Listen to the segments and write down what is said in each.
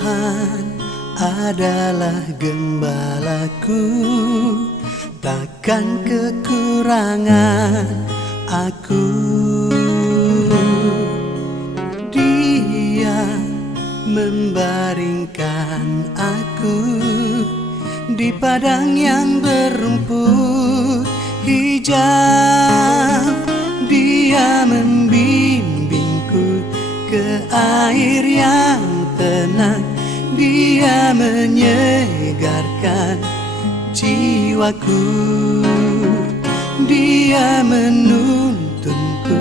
Tuhan adalah gembalaku, takkan kekurangan aku. Dia membaringkan aku di padang yang berumput hijau. Dia membimbingku ke air yang tenang. Dia menyegarkan jiwaku. Dia menuntunku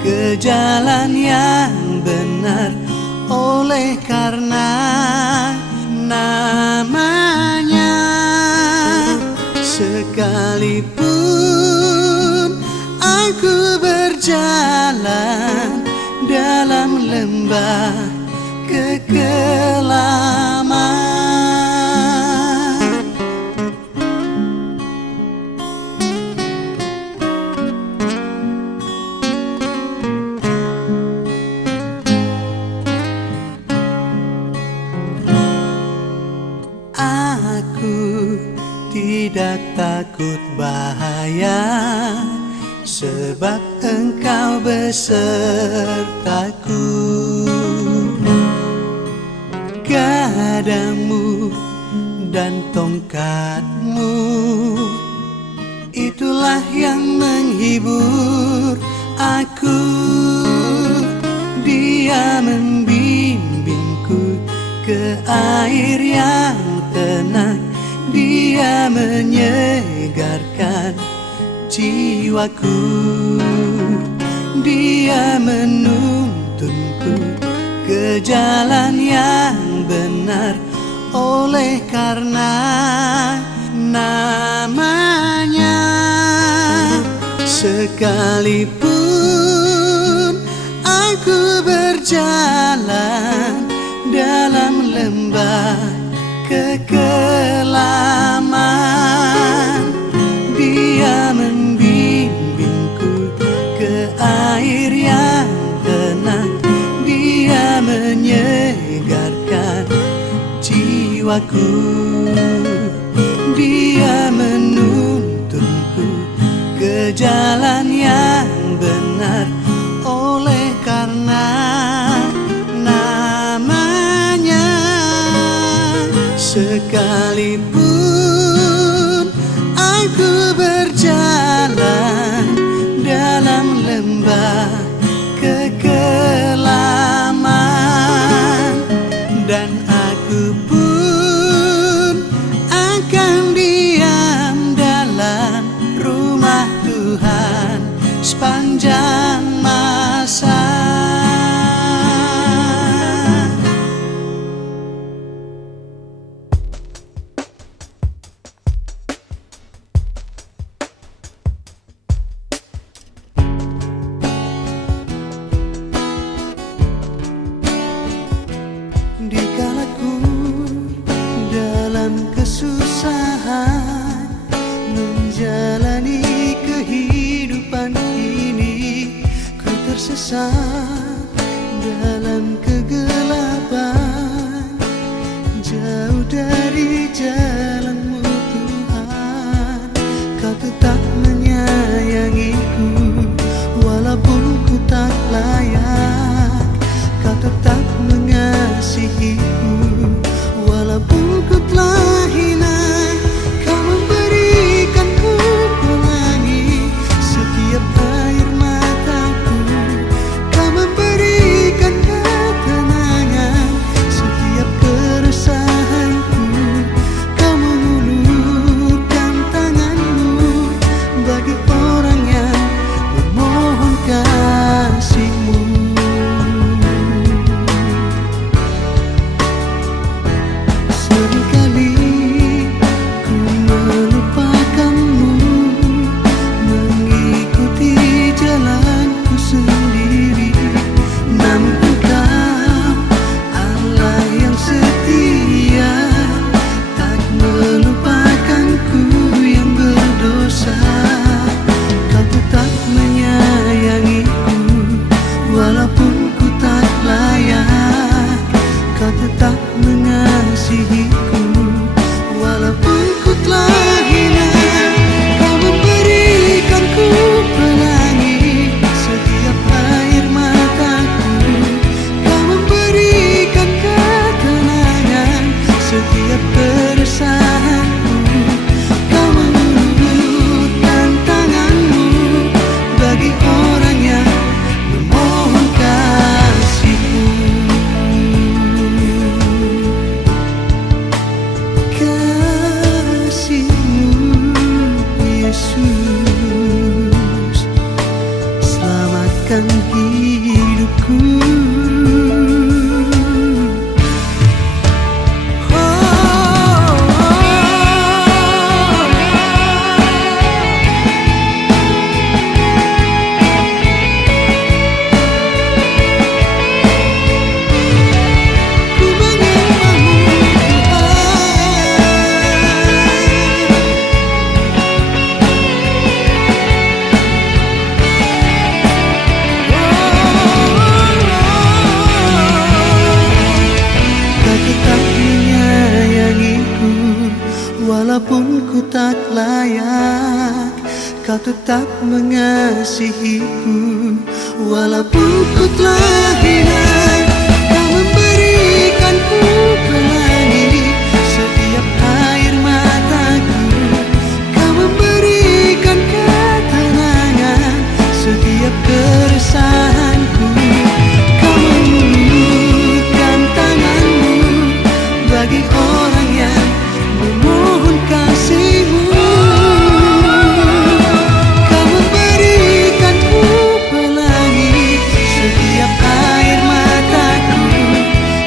ke jalan yang benar, oleh karena namanya. Sekalipun aku berjalan dalam lembah kekelaman, aku tidak takut bahaya, sebab Engkau besertaku. Gadamu dan tongkatmu, itulah yang menghibur aku. Dia membimbingku ke air yang tenang. Dia menyegarkan jiwaku. Dia menuntunku ke jalan yang benar, oleh karena namanya. Sekalipun aku berjalan dalam lembah kekelaman, Dia membimbingku ke air yang tenang. Dia menyegarkan jiwaku. Dia menuntunku ke jalan yang benar, oleh karena namanya. Sekalipun aku berjalan dalam lembah kekelaman, dan aku pun akan diam dalam rumah Tuhan sepanjang masa. Dikalaku dalam kesusahan menjalani kehidupan ini, ku tersesat dalam kegelapan, jauh dari jalan-Mu Tuhan. Kau tetap menyayangiku walaupun ku tak layak. Kau tetap mengasihiku walaupun ku telah hina. Kau memberikanku pelangi setiap air mataku. Kau kau tetap mengasihiku. Walaupun ku telah hina, kau memberikanku pelangi setiap air mataku. Kau memberikan ketenangan setiap keresahanku. Kau mengulurkan tanganmu bagi orang yang memohon kasih-Mu. Kau memberikanku pelangi setiap air mataku.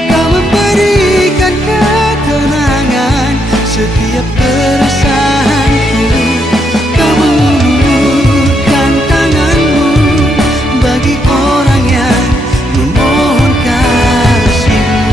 Kau memberikan ketenangan setiap keresahanku. Kau mengulurkan tanganmu bagi orang yang memohon kasih-Mu.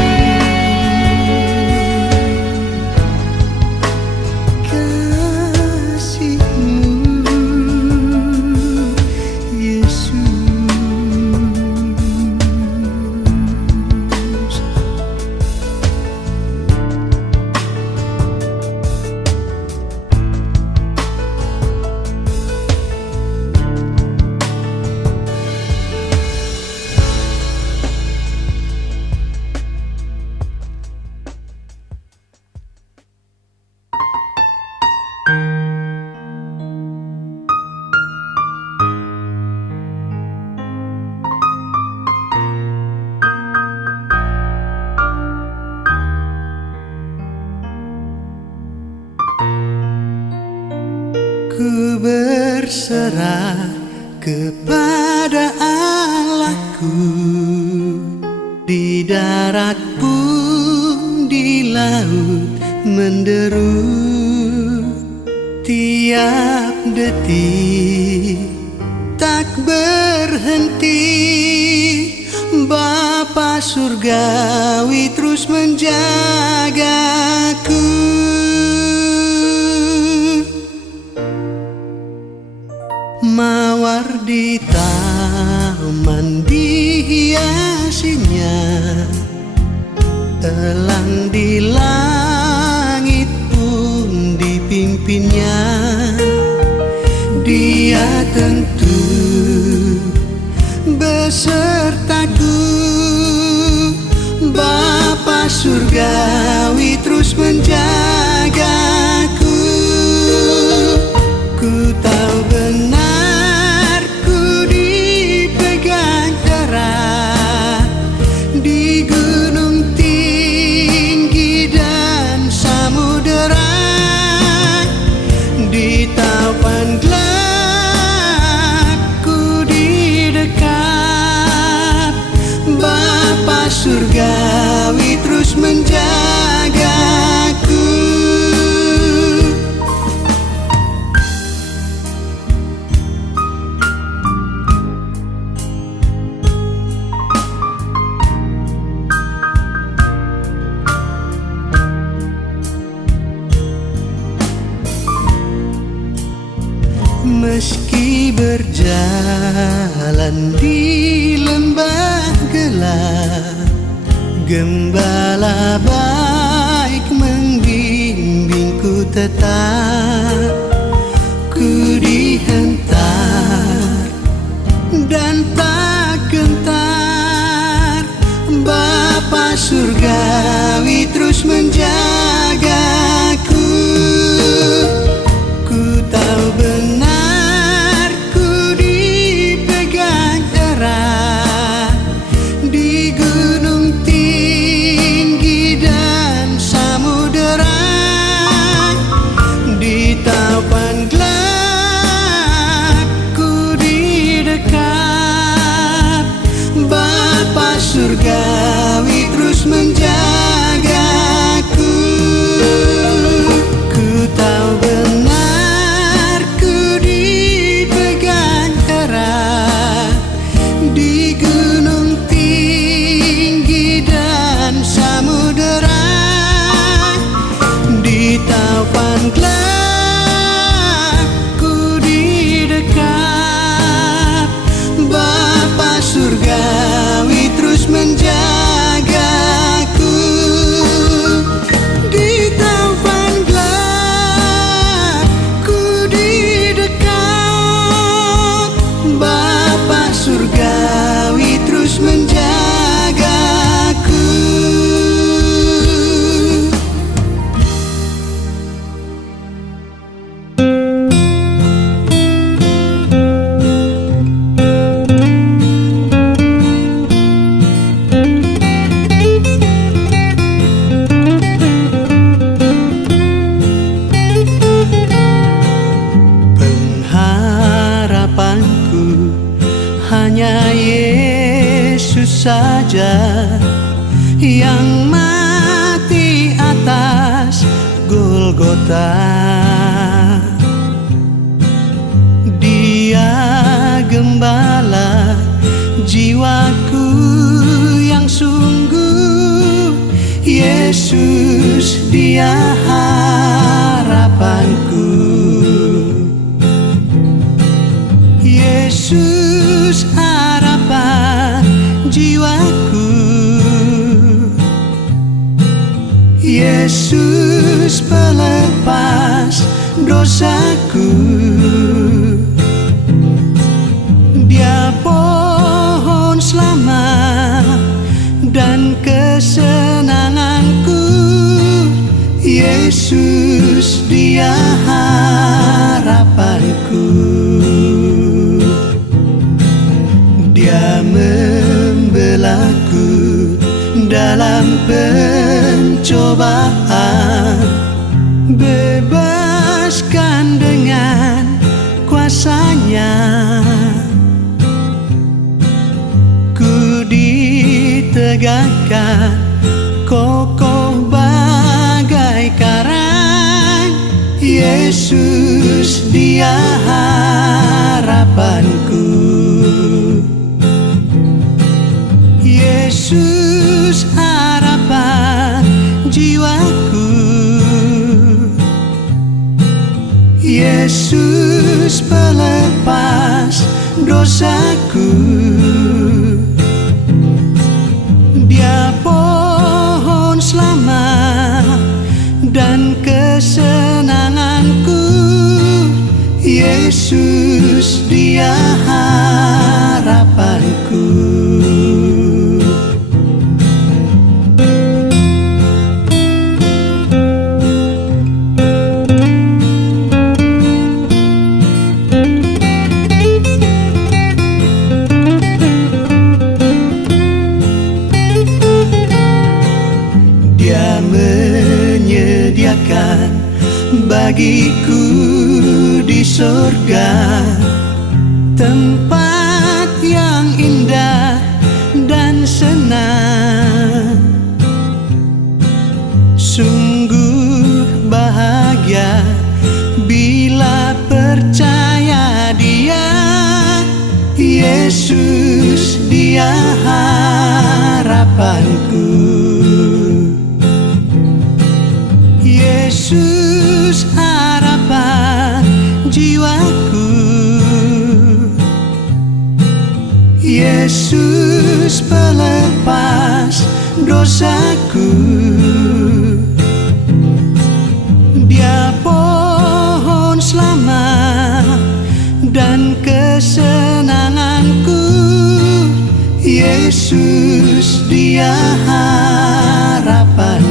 Ku berserah kepada Allahku, di darat pun di laut menderu. Tiap detik tak berhenti, Bapa surgawi terus menjagaku. Mawar di taman dihiasinya, elang di langit pun dipimpinnya. Dia tentu besertaku, Bapa surgawi terus menjagaku. Ku tahu benar ku dipegang erat di gunung tinggi dan samudera, di taupan gelap ku didekat. Bapa surgawi terus menjagaku. Meski berjalan di lembah gelap, Gembala baik membimbingku tetap. Ku dihentar dan tak gentar, Bapa surgawi terus menjagaku. Ku tahu benar ku dipegang erat di gunung tinggi dan samudera, di taupan gelap ku didekat. Bapa surgawi terus menjagaku. Raja yang mati atas Golgota. Dia gembala jiwaku yang sungguh, Yesus dia harapanku. Yesus harapan jiwaku, Yesus pelepas dosaku. Dia pohon selamat dan kesenanganku, Yesus dia harapanku. Dia membelaku dalam pencobaan, bebaskan dengan kuasa-Nya. Ku ditegakkan kokoh bagai karang, Yesus dia harapanku. Yesus harapan jiwaku, Yesus pelepas dosaku. Dia pohon selamat dan kesenanganku, Yesus dia harapanku. Dia menyediakan bagiku di surga tempat yang indah dan senang. Sungguh bahagia bila percaya Dia, Yesus dia harapanku. Yesus harapan jiwaku, Yesus pelepas dosaku. Dia pohon selamat dan kesenanganku, Yesus dia harapanku.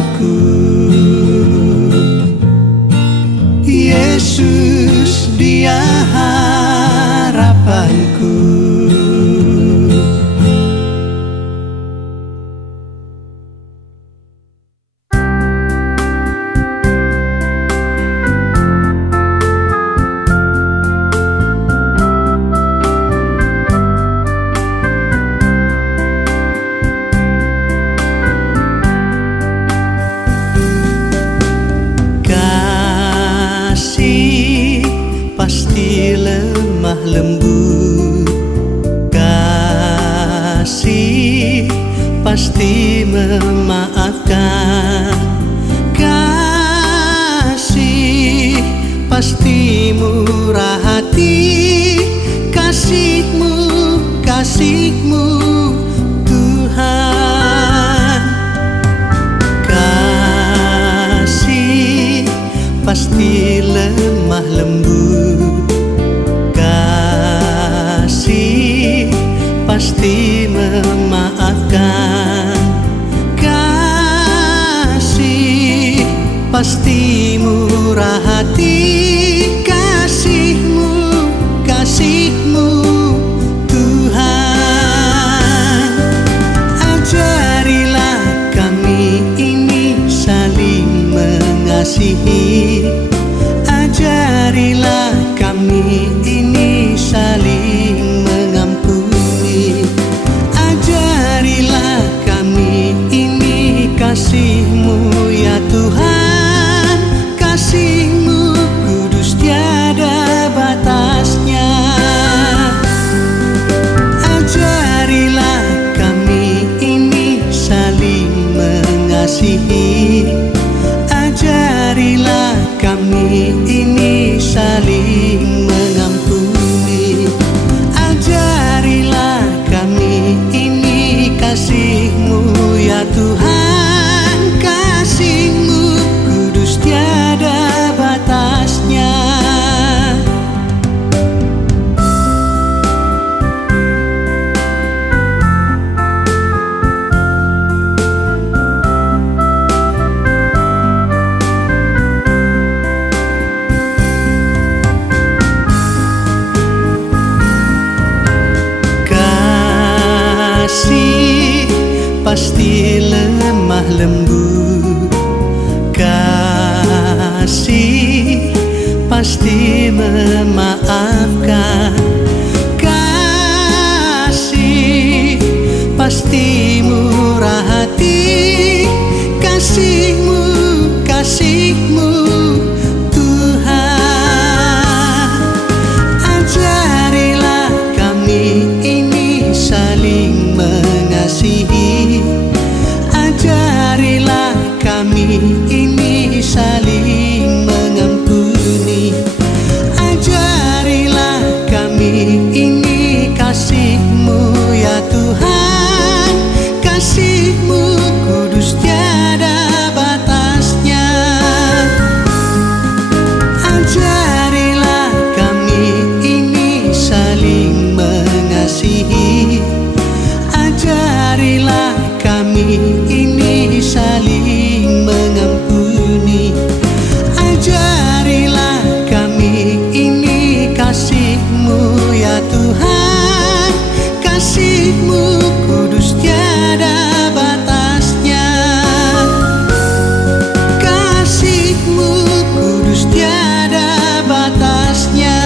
Yesus dia harapanku. Pasti lemah lembut, kasih pasti memaafkan, kasih pasti murah hati, kasih-Mu, kasih-Mu Tuhan. Kasih pasti lemah lembut, kasih pasti memaafkan, kasih pasti murah hati, kasih-Mu, kasih-Mu Tuhan. Ajarilah kami ini saling mengasihi, ajarilah kami ini saling mengampuni, ajarilah kasih-Mu ya Tuhan, kasih-Mu kudus tiada batasnya. Ajarilah kami ini saling mengasihi, ajarilah kami ini saling mengampuni, ajarilah kami ini kasih-Mu ya Tuhan, kasih-Mu kudus tiada batasnya. Kasih pasti lemah lembut, kasih pasti memaafkan, kasih pasti murah hati, kasih-Mu, kasih-Mu Tuhan. Ajarilah kami ini saling mengasihi, ajarilah kami ini saling mengampuni, ajarilah kami ini kasih-Mu ya Tuhan, kasih-Mu kudus tiada batasnya. Ajarilah kami ini saling mengasihi, ajarilah kami ini saling mengampuni, ajarilah kami ini kasih-Mu ya Tuhan, kasih-Mu kudus tiada batasnya, kasih-Mu kudus tiada batasnya.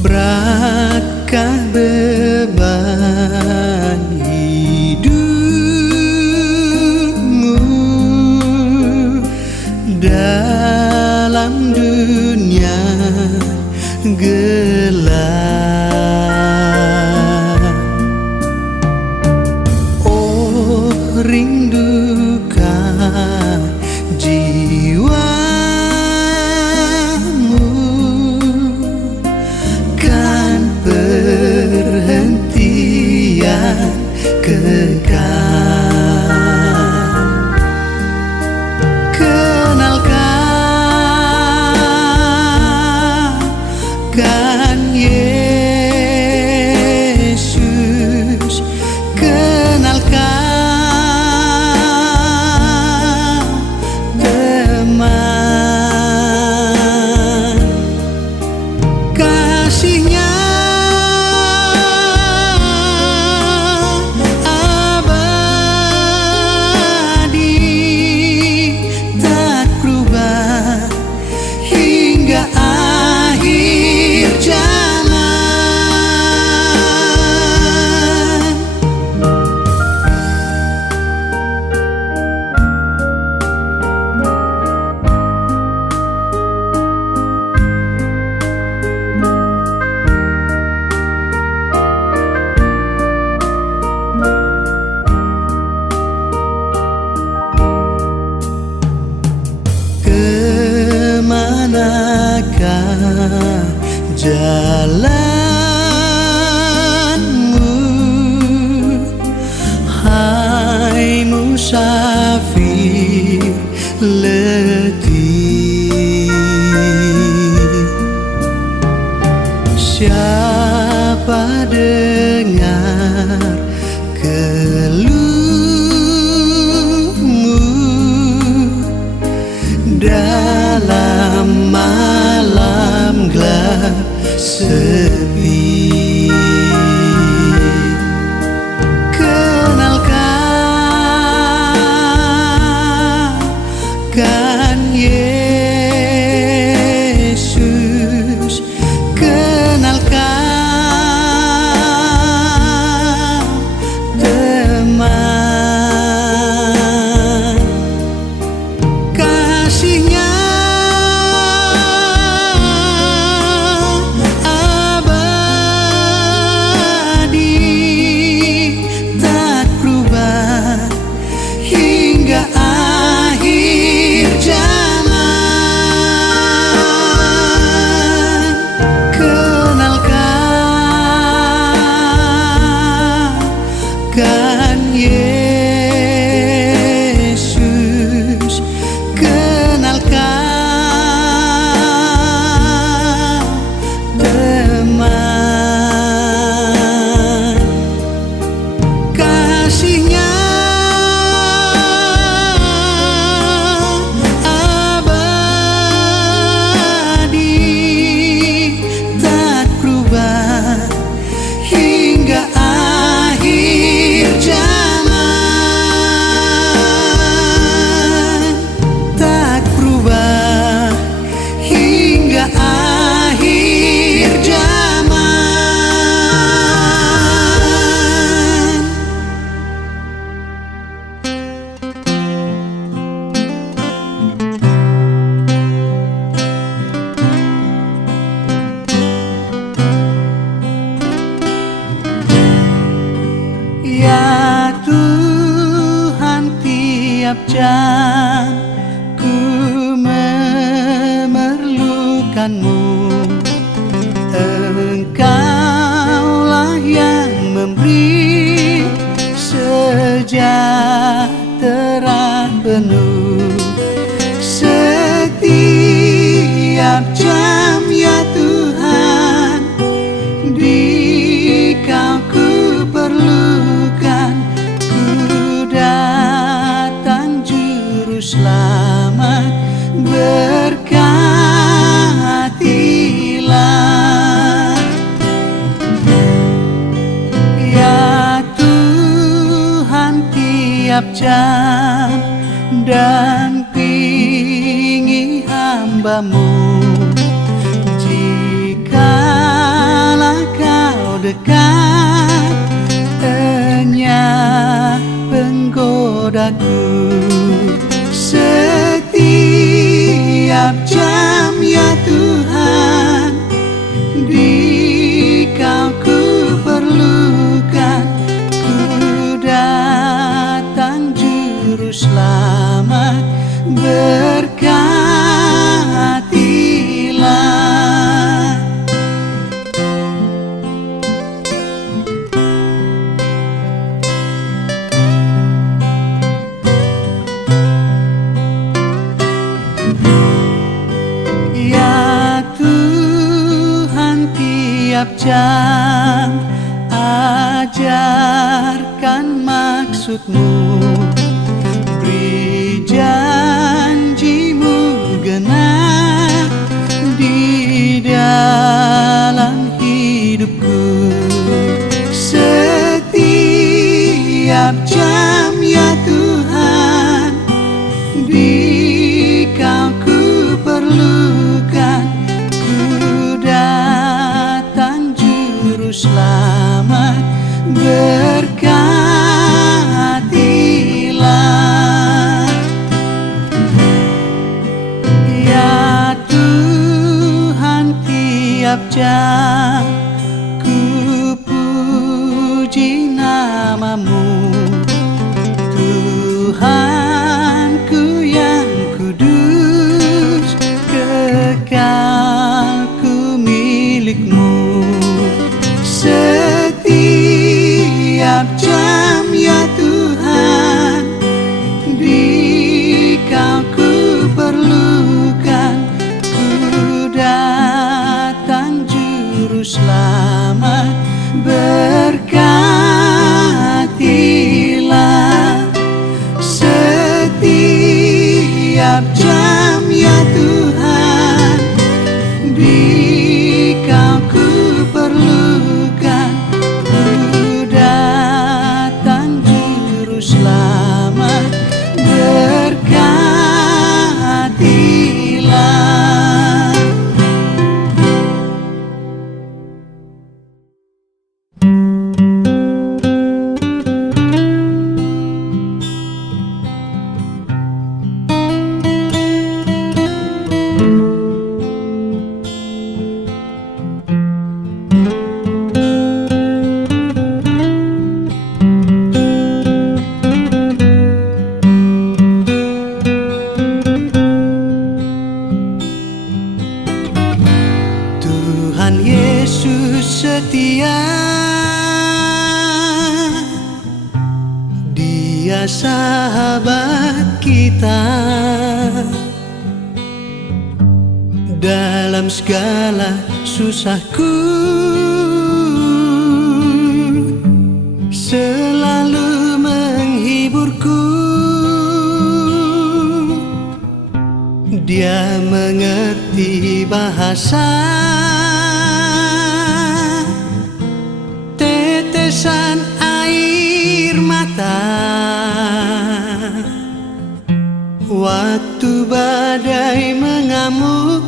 Beratkah beban hidupmu dalam dunia gelap? Oh, rindukan jiwamu kan perhentian kekal. Kenalkan Yesus, kenalkan teman. Kasih-Nya abadi, tak berubah hingga akhir zaman. Kemanakah jalanmu, hai musafir letih? Siapa dengar keluhmu dalam malam gelap sepi? Kenalkan Yesus, kenalkan teman. Kasih-Nya abadi, tak berubah hingga akhir zaman. Kenalkan Yesus, kenalkan teman. Kasih-Nya abadi, tak berubah hingga akhir zaman. Tak berubah hingga akhir zaman. Ya Tuhan, tiap jam ku memerlukan-Mu. Engkaulah yang memberi sejahtera penuh. Setiap jam ya Tuhan, di Kau ku perlukan. Ku datang juru selamat, berkatilah. Ya Tuhan, tiap jam dampingi hamba-Mu. Jika dekat, Enya penggodaku. Setiap jam ya Tuhan, di Kau ku perlukan. Ku datang Juru Selamat, berkatilah. Ya Tuhan, tiap jam ajarkan maksud-Mu, beri janji-Mu genap di dalam hidupku. Setiap jam ya Tuhan, di Kau ku perlukan. Ku datang Juru Selamat, berkatilah. Ya Tuhan, tiap jam ku puji nama-Mu, Tuhanku yang kudus, kekal ku milik-Mu. Setiap jam ya Tuhan, di Kau ku perlukan. Ku datang Juru Selamat, berkatilah. Setiap jam ya Tuhan, di Kau ku perlukan. Ku datang Juru Selamat, berkatilah. Tuhan Yesus setia, Dia sahabat kita. Dalam segala susahku, selalu menghiburku. Dia mengerti bahasa tetesan air mata. Waktu badai mengamuk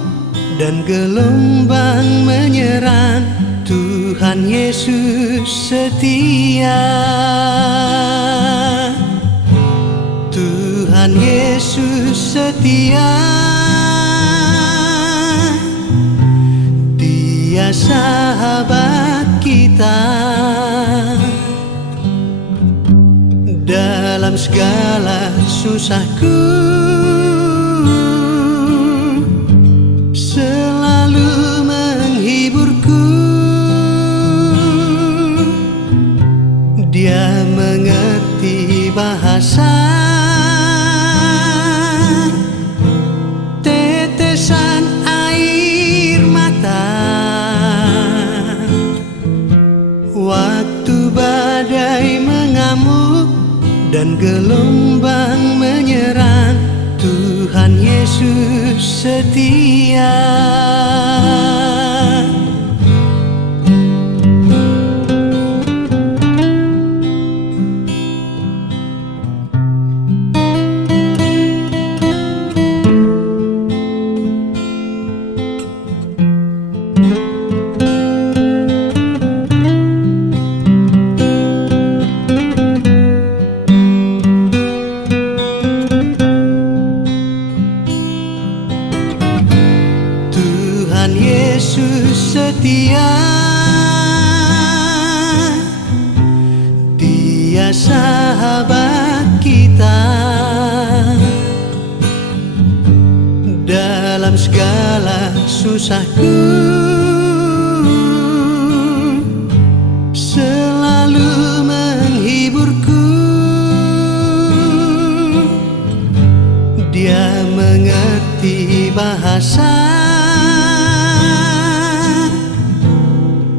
dan gelombang menyerang, Tuhan Yesus setia. Tuhan Yesus setia, Dia sahabat kita. Dalam segala susahku, selalu menghiburku. Dia mengerti bahasa tetesan air mata. Waktu badai mengamuk dan gelombang menyerang, Tuhan Yesus setia. Tuhan Yesus setia. Dia sahabat kita dalam segala susahku, selalu menghiburku. Dia mengerti bahasa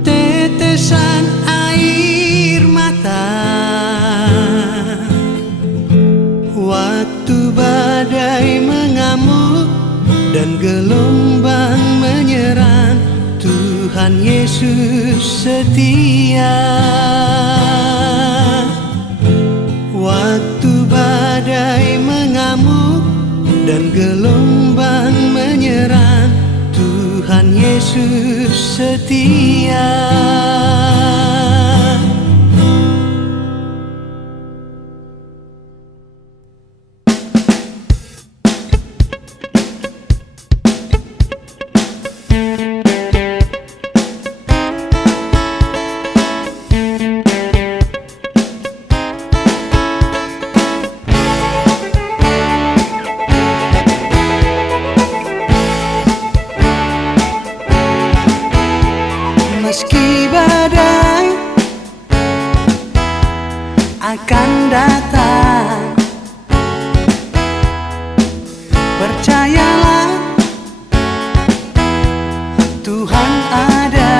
tetesan air mata waktu badai mengamuk dan gelombang menyerang. Tuhan Yesus setia. Waktu badai mengamuk dan gelombang menyerang, Tuhan Yesus setia. Meski badai akan datang, percayalah Tuhan ada.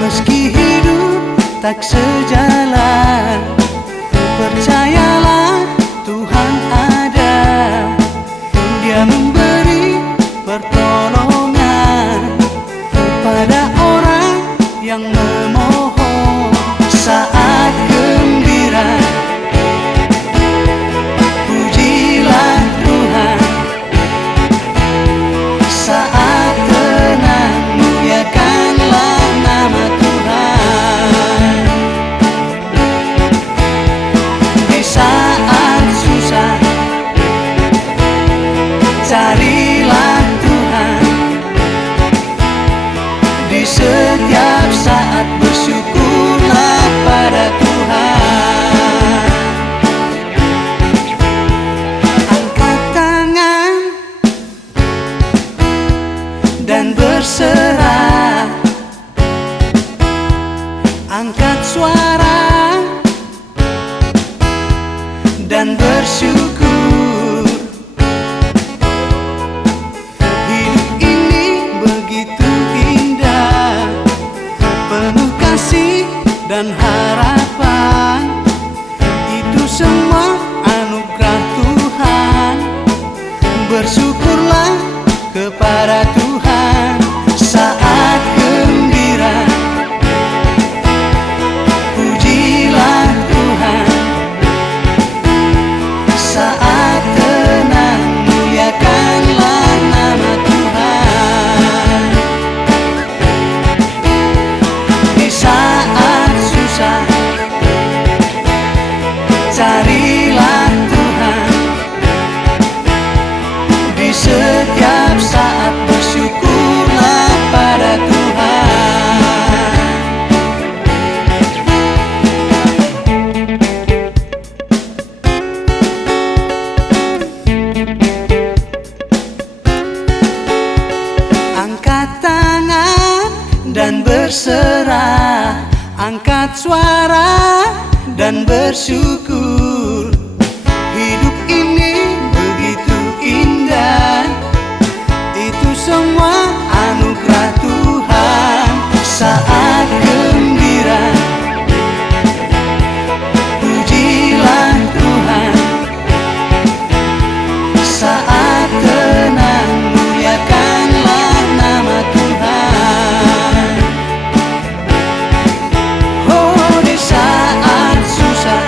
Meski hidup tak sejalan, percayalah Tuhan ada. Dia memberi pertolongan pada orang yang memohon. Saat gembira, pujilah Tuhan. Saat tenang, muliakanlah nama Tuhan. Di saat susah, carilah Tuhan. Di setiap saat bersyukurlah pada Tuhan. Angkat tangan dan berserah. Angkat suara dan bersyukur. Hidup ini begitu indah, penuh kasih dan harapan. Itu semua anugerah Tuhan. Bersyukurlah kepada Tuhan. Saat gembira, pujilah Tuhan. Saat tenang, muliakanlah nama Tuhan. Di saat susah, carilah Tuhan. Di setiap saat bersyukurlah pada Tuhan. Angkat tangan dan berserah. Angkat suara dan bersyukur. Hidup ini begitu indah. Itu semua anugerah Tuhan. Saat gembira, pujilah Tuhan. Saat tenang, muliakanlah nama Tuhan. Oh, di saat susah,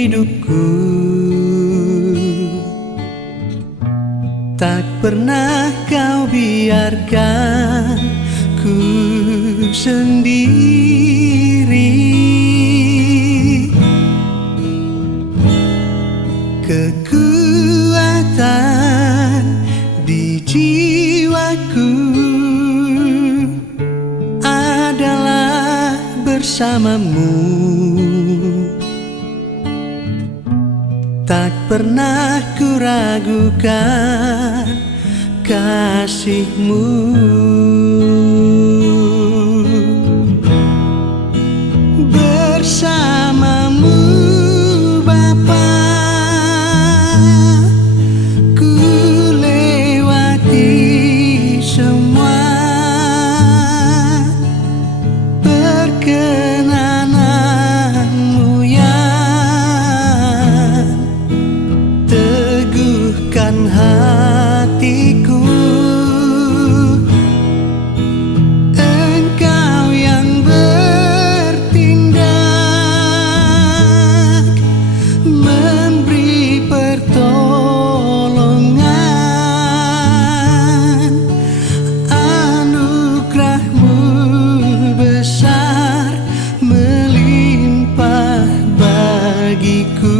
hidupku. Tak pernah kau biarkan ku sendiri. Kekuatan di jiwaku adalah bersamamu. Tak pernah ku ragukan kasih-Mu. Bersamamu Bapa, ku lewati semua perkenanan-Mu yang teguhkan hatiku. Engkau yang bertindak, memberi pertolongan. Anugerah-Mu besar melimpah bagiku.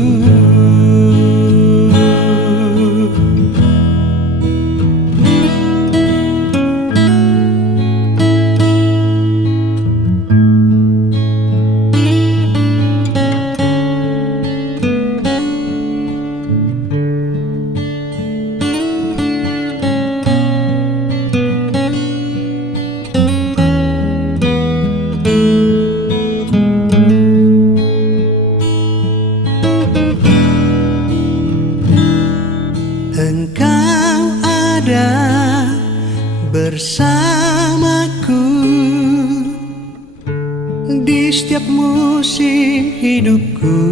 Engkau ada bersamaku di setiap musim hidupku.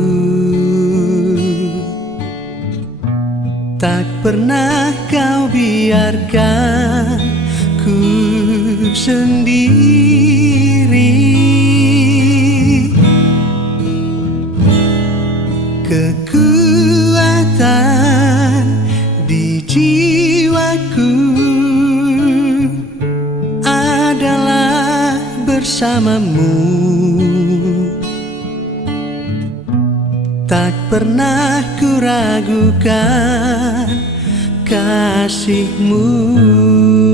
Tak pernah kau biarkan ku sendiri. Kekuatan di jiwaku adalah bersamamu. Tak pernah ku ragukan kasih-Mu.